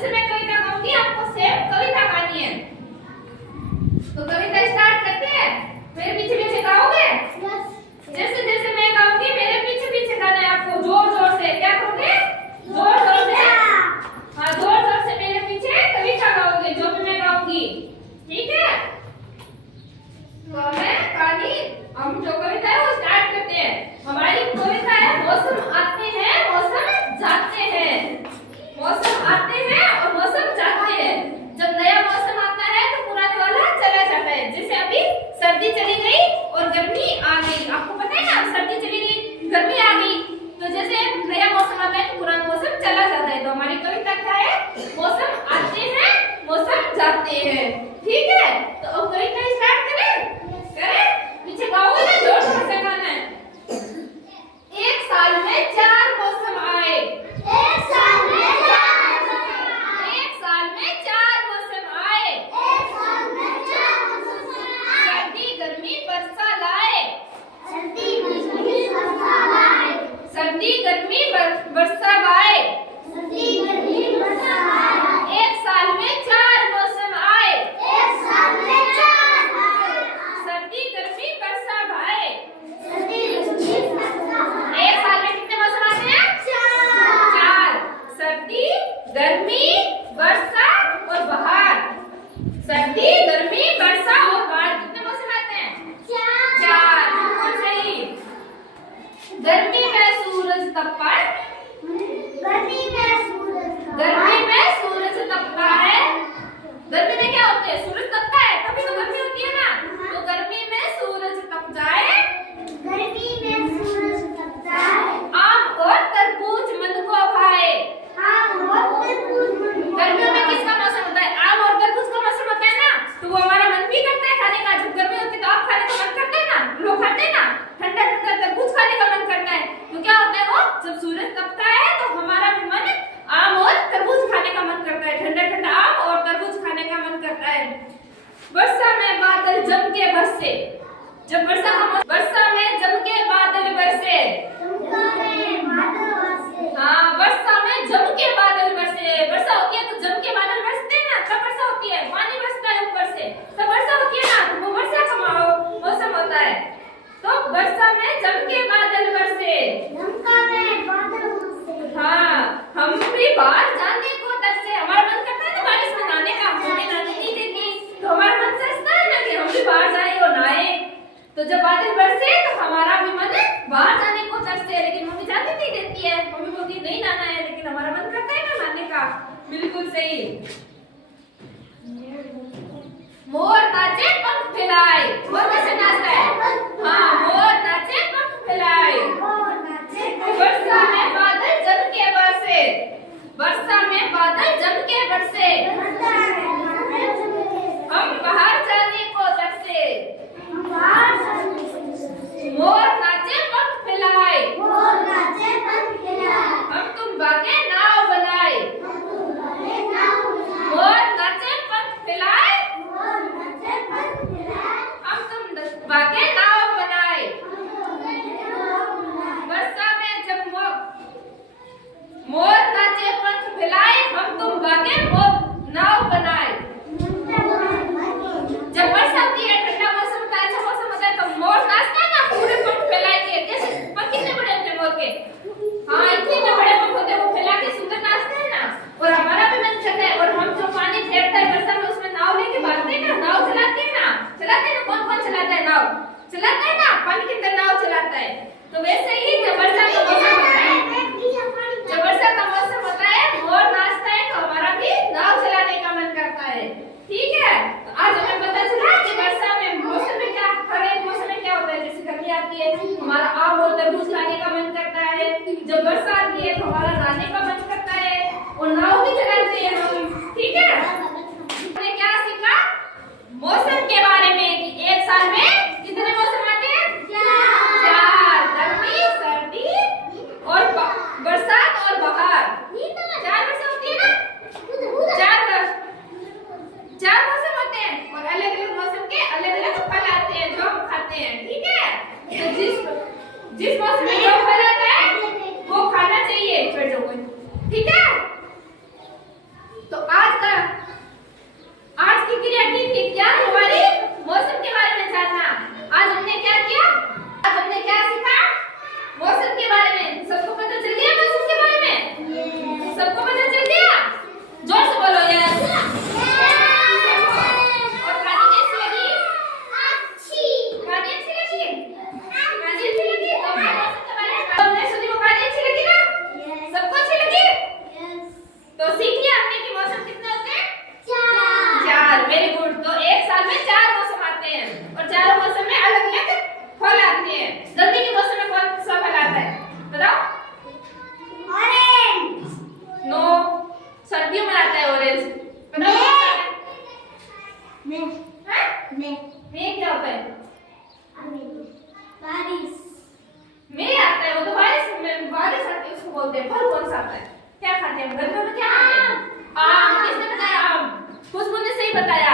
जैसे मैं कविता कहूंगी आपको सेम कविता गानी है। तो कविता स्टार्ट करते हैं। मेरे पीछे पीछे गाओगे? जैसे जैसे मैं गाऊंगी मेरे पीछे पीछे गाना है आपको, जोर जोर से। क्या करोगे? जोर जोर से। हाँ, जोर जोर से मेरे पीछे कविता गाओगे जो भी मैं गाऊंगी, ठीक है? तो हमें कहानी, हम जो कविता है वो स्टार्ट करते हैं। हमारी कविता है मौसम आते हैं मौसम जाते हैं। मौसम आते हैं और मौसम जाते हैं। जब नया मौसम आता है तो पुराने वाला चला जाता है। जैसे अभी सर्दी चली गई और गर्मी आ गई, आपको पता है ना, सर्दी चली गई गर्मी आ गई। तो जैसे नया मौसम आता है तो पुराना मौसम चला जाता है। तो हमारी कविता क्या है? मौसम आते हैं मौसम जाते हैं, ठीक है? तो अब कविता स्टार्ट करें? पीछे गाओगे ना, जोर जोर से गाना है। एक साल में 4 मौसम आए। एक साल में 4 मौसम आए। सर्दी गर्मी वर्षा लाए। सर्दी गर्मी वर्षा लाए। एक साल में 4 मौसम आए। सर्दी गर्मी वर्षा भाए। एक साल में कितने मौसम आते हैं? 4। सर्दी गर्मी वर्षा और बहार। सर्दी गर्मी वर्षा और बहार कितने मौसम आते हैं? 4। बिल्कुल सही। गर्मी में सूरज तपता है। गर्मी में सूरज तपता है। गर्मी में क्या होता है? सूरज तपता है तभी तो गर्मी होती है ना। तो गर्मी में सूरज तप जाए। आम और तरबूज मन को भाए। गर्मियों में किसका मौसम होता है? आम और तरबूज का मौसम होता है ना। तो वो हमारा मन भी करता है खाने का। जब गर्मी होती है तो आप खाने का मन करता है ना, लोग खाते हैं ना, ठंडा ठंडा तरबूज खाने का मन करता है। तो क्या होता है वो, जब सूरज तपता है तो हमारा भी मन आम और तरबूज खाने का मन करता है। ठंडा ठंडा आम और तरबूज खाने का मन करता है। वर्षा में बादल जम के बरसे। जब वर्षा में जम के बादल बरसे। हाँ, वर्षा में जम के बादल बरसे। वर्षा होती है तो जम के बादल बरसते हैं ना, तब वर्षा होती है। पानी बरसता है ऊपर से, तब वर्षा होती है ना। तो वो वर्षा का मौसम होता है। तो वर्षा में जम के बादल बरसे। हाँ, हम भी बाहर जाने को तरसे। हमारा मन करता है ना बारिश में नहाने का, मम्मी नहाने नहीं देती तो हमारा मन तरसता है ना कि हम भी बाहर जाए और नहाए। तो जब बादल बरसे तो हमारा भी मन बाहर जाने को तरसते है, लेकिन मम्मी जाने नहीं देती है। मम्मी बोलती है नहीं नहाना है, लेकिन हमारा मन करता है ना नहाने का। बिल्कुल सही। मोर नाचे पंख फैलाए। मोर कैसे नाचता है? हाँ, मोर नाचे पंख फैलाए। वर्षा में बादल जम के बरसे। वर्षा में बादल जम के बरसे। हम बाहर जाने को तरसे। मोर नाचे पंख फैलाए। हम तुम भागे नाव बनाए। मोर नाचे पंख फैलाए। हम तुम भागे नाव बनाए। वर्षा में जब मोर नाचे पंख फैलाए, हम तुम भागे नाव बनाए। जब वर्षा होती है, ठंडा मौसम होता है, अच्छा मौसम होता है, तो मोर नाचता है ना पूरे पंख फैला के। कैसे पंख कितने बड़े होते हैं मोर के? हाँ, इतने बड़े पंख होते हैं, वो फैला के सुंदर नाचते हैं ना। और हमारा भी मन करता है। और हम जो पानी फेरता है वर्षा में, उसमें नाव लेके भागते हैं ना, नाव चलाते हैं ना। कौन कौन चलाता है नाव? चलाता है ना, पानी के अंदर नाव चलाता है। तो वैसे ही जब वर्षा का मौसम होता है, मोर नाचता है तो हमारा भी नाव चलाने का मन करता है, ठीक है? तो आज हमें पता चला कि वर्षा में मौसम में क्या, हर एक मौसम में क्या होता है। जैसे गर्मी आती है हमारा आम और तरबूज खाने का मन करता है। जब वर्षा आती है तो हमारा नहाने का मन करता है और नाव भी चलाते हैं हम, ठीक है? हमने क्या सीखा मौसम के बारे में कि एक साल में कितने मौसम आते हैं? 4। गर्मी आता है ऑरेंज? बताओ कौन सा है? मैं क्या होता है? बारिश। मैं आता है वो तो बारिश आती है उसको बोलते हैं। फल कौन सा आता है? क्या खाते हैं हम घर में? क्या खाते हैं? आम। किसने बताया आम? खुशबू ने सही बताया